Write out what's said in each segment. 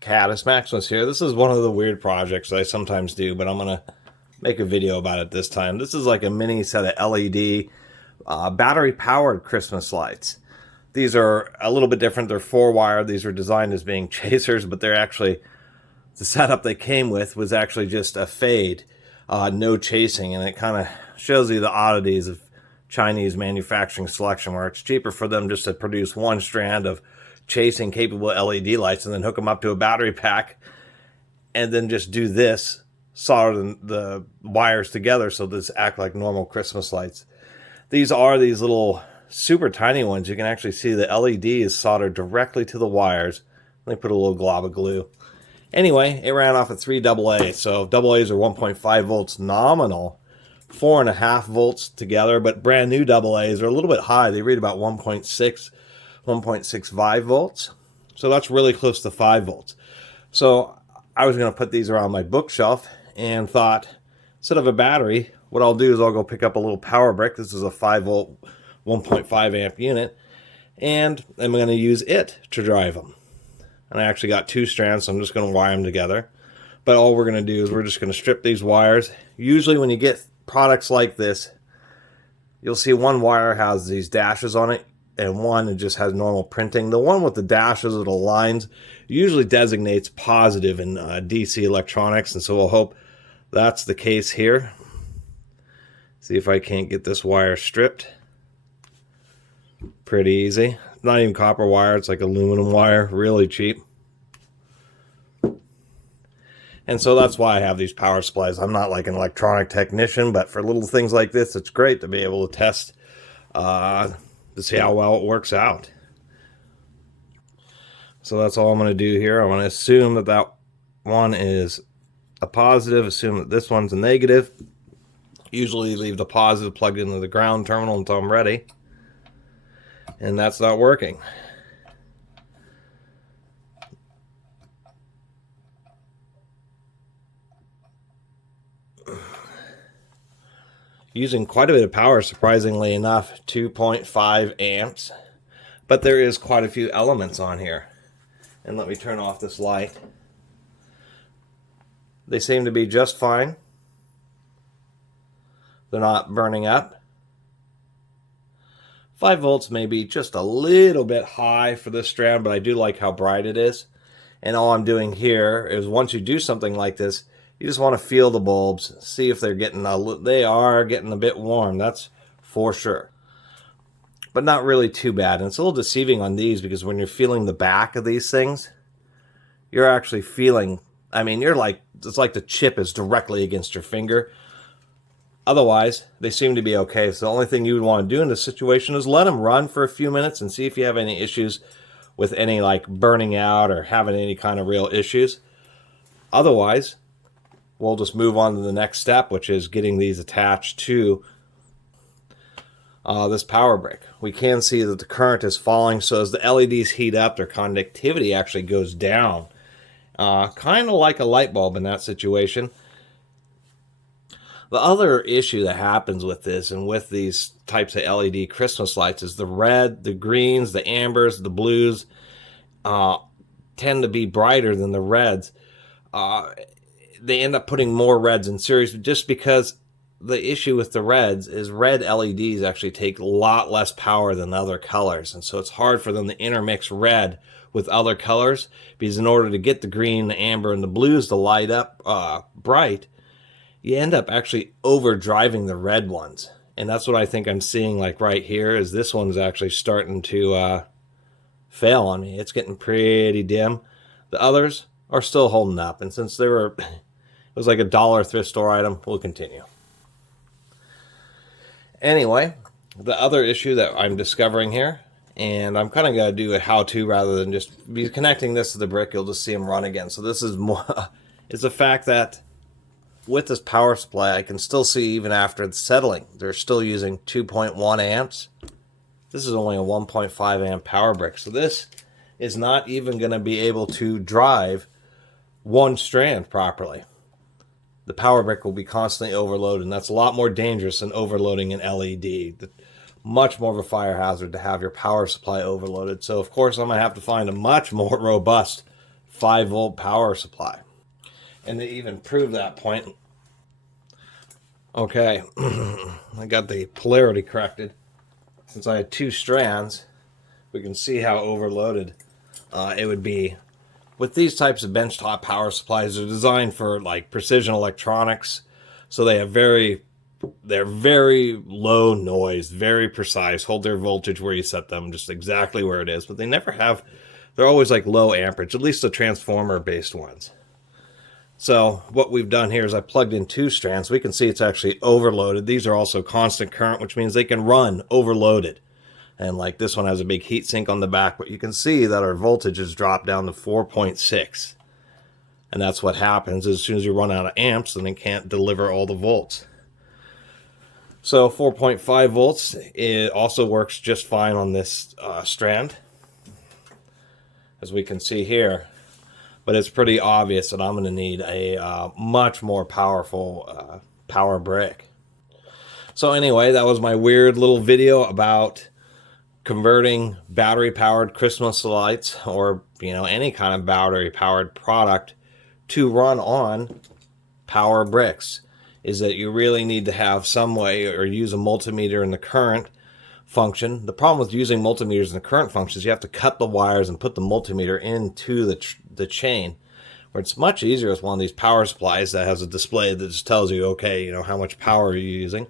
Catus, Maximus here. This is one of the weird projects I sometimes do, but I'm going to make a video about it this time. This is like a mini set of LED battery-powered Christmas lights. These are a little bit different. They're 4-wire. These are designed as being chasers, but they're actually, the setup they came with was actually just a fade, no chasing, and it kind of shows you the oddities of Chinese manufacturing selection, where it's cheaper for them just to produce one strand of chasing capable LED lights and then hook them up to a battery pack and then just do this, solder the wires together so this act like normal Christmas lights. These are these little super tiny ones. You can actually see the LED is soldered directly to the wires. They put a little glob of glue. Anyway, it ran off at 3 AA, so AA's are 1.5 volts nominal, 4.5 volts together, but brand new AA's are a little bit high. They read about 1.65 volts. So that's really close to 5 volts. So I was going to put these around my bookshelf and thought, instead of a battery, what I'll do is I'll go pick up a little power brick. This is a 5 volt, 1.5 amp unit, and I'm going to use it to drive them. And I actually got 2 strands, so I'm just going to wire them together. But all we're going to do is we're just going to strip these wires. Usually when you get products like this, you'll see one wire has these dashes on it, and one it just has normal printing. The one with the dashes or the lines usually designates positive in DC electronics, and so we'll hope that's the case here. See if I can't get this wire stripped. Pretty easy. It's not even copper wire, it's like aluminum wire, really cheap. And so that's why I have these power supplies. I'm not like an electronic technician, but for little things like this, it's great to be able to test to see how well it works out. So that's all I'm going to do here. I'm going to assume that that one is a positive, assume that this one's a negative. Usually leave the positive plugged into the ground terminal until I'm ready. And that's not working. Using quite a bit of power, surprisingly enough, 2.5 amps. But there is quite a few elements on here. And let me turn off this light. They seem to be just fine. They're not burning up. 5 volts may be just a little bit high for this strand, but I do like how bright it is. And all I'm doing here is, once you do something like this, you just want to feel the bulbs, see if they're getting they are getting a bit warm, that's for sure. But not really too bad. And it's a little deceiving on these, because when you're feeling the back of these things, you're actually feeling, I mean, you're like, it's like the chip is directly against your finger. Otherwise, they seem to be okay. So the only thing you would want to do in this situation is let them run for a few minutes and see if you have any issues with any like burning out or having any kind of real issues. Otherwise, we'll just move on to the next step, which is getting these attached to this power brick. We can see that the current is falling, so as the LEDs heat up, their conductivity actually goes down. Kind of like a light bulb in that situation. The other issue that happens with this and with these types of LED Christmas lights is the red, the greens, the ambers, the blues tend to be brighter than the reds. They end up putting more reds in series just because the issue with the reds is red LEDs actually take a lot less power than other colors. And so it's hard for them to intermix red with other colors, because in order to get the green, the amber, and the blues to light up bright, you end up actually overdriving the red ones. And that's what I think I'm seeing like right here, is this one's actually starting to fail on me. It's getting pretty dim. The others are still holding up. And since they were, it was like $1 thrift store item, we'll continue. Anyway, the other issue that I'm discovering here, and I'm kind of going to do a how-to rather than just be connecting this to the brick, you'll just see them run again. So this is more, is the fact that with this power supply, I can still see even after it's settling, they're still using 2.1 amps. This is only a 1.5 amp power brick. So this is not even going to be able to drive one strand properly. The power brick will be constantly overloaded, and that's a lot more dangerous than overloading an LED. Much more of a fire hazard to have your power supply overloaded. So of course I'm going to have to find a much more robust 5-volt power supply. And they even prove that point. Okay, I got the polarity corrected. Since I had 2 strands, we can see how overloaded it would be. With these types of benchtop power supplies, they're designed for like precision electronics, so they're very low noise, very precise, hold their voltage where you set them, just exactly where it is, but they're always like low amperage, at least the transformer based ones. So what we've done here is I plugged in 2 strands. We can see it's actually overloaded. These are also constant current, which means they can run overloaded. And like this one has a big heat sink on the back, but you can see that our voltage has dropped down to 4.6. And that's what happens as soon as you run out of amps, then it can't deliver all the volts. So 4.5 volts, it also works just fine on this strand, as we can see here. But it's pretty obvious that I'm going to need a much more powerful power brick. So anyway, that was my weird little video about converting battery-powered Christmas lights, or any kind of battery-powered product, to run on power bricks. Is that you really need to have some way, or use a multimeter in the current function. The problem with using multimeters in the current function is you have to cut the wires and put the multimeter into the chain, where it's much easier with one of these power supplies that has a display that just tells you, okay, how much power you're using.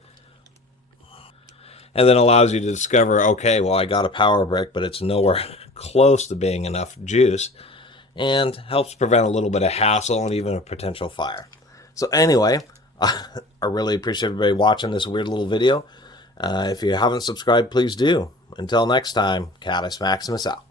And then allows you to discover, okay, well, I got a power brick, but it's nowhere close to being enough juice, and helps prevent a little bit of hassle and even a potential fire. So anyway, I really appreciate everybody watching this weird little video. If you haven't subscribed, please do. Until next time, Catus Maximus out.